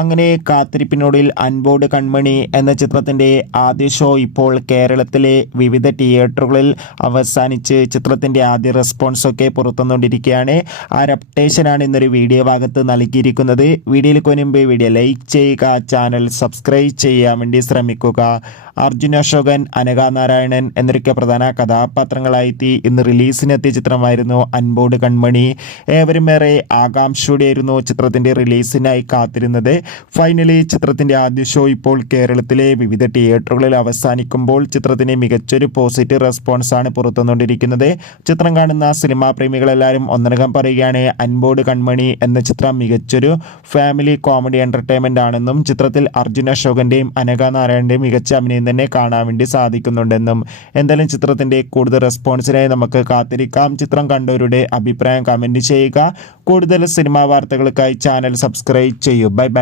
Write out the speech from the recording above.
അങ്ങനെ കാത്തിരിപ്പിനൊടുവിൽ അൻപോട് കൺമണി എന്ന ചിത്രത്തിൻ്റെ ആദ്യ ഷോ ഇപ്പോൾ കേരളത്തിലെ വിവിധ തിയേറ്ററുകളിൽ അവസാനിച്ച് ചിത്രത്തിൻ്റെ ആദ്യ റെസ്പോൺസൊക്കെ പുറത്തുവന്നുകൊണ്ടിരിക്കുകയാണ്. ആ ഒരു അപ്ഡേഷനാണ് ഇന്നൊരു വീഡിയോ ഭാഗത്ത് നൽകിയിരിക്കുന്നത്. വീഡിയോയിൽ മുൻപ് വീഡിയോ ലൈക്ക് ചെയ്യുക, ചാനൽ സബ്സ്ക്രൈബ് ചെയ്യാൻ വേണ്ടി ശ്രമിക്കുക. അർജുൻ അശോകൻ, അനഘ നാരായണൻ എന്നൊക്കെ പ്രധാന കഥാപാത്രങ്ങളായി ഇന്ന് റിലീസിനെത്തിയ ചിത്രമായിരുന്നു അൻപോട് കൺമണി. ഏവരും ഏറെ ആകാംക്ഷയോടെയായിരുന്നു ചിത്രത്തിൻ്റെ റിലീസിനായി കാത്തിരുന്നത്. ഫൈനലി ചിത്രത്തിൻ്റെ ആദ്യ ഷോ ഇപ്പോൾ കേരളത്തിലെ വിവിധ തിയേറ്ററുകളിൽ അവസാനിക്കുമ്പോൾ ചിത്രത്തിന് മികച്ചൊരു പോസിറ്റീവ് റെസ്പോൺസാണ് പുറത്തുവന്നുകൊണ്ടിരിക്കുന്നത്. ചിത്രം കാണുന്ന സിനിമാ പ്രേമികളെല്ലാവരും ഒന്നടങ്കം പറയുകയാണ്, അൻപോട് കൺമണി എന്ന ചിത്രം മികച്ചൊരു ഫാമിലി കോമഡി എൻ്റർടൈൻമെൻ്റ് ആണെന്നും ചിത്രത്തിൽ അർജുൻ അശോകൻ്റെയും അനഘ നാരായണൻ്റെയും മികച്ച അഭിനയം തന്നെ കാണാൻ വേണ്ടി സാധിക്കുന്നുണ്ടെന്നും. എന്തായാലും ചിത്രത്തിൻ്റെ കൂടുതൽ റെസ്പോൺസിനായി നമുക്ക് കാത്തിരിക്കാം. ചിത്രം കണ്ടവരുടെ അഭിപ്രായം കമൻറ്റ് ചെയ്യുക. കൂടുതൽ സിനിമാ വാർത്തകൾക്കായി ചാനൽ സബ്സ്ക്രൈബ് ചെയ്യൂ. Bye bye.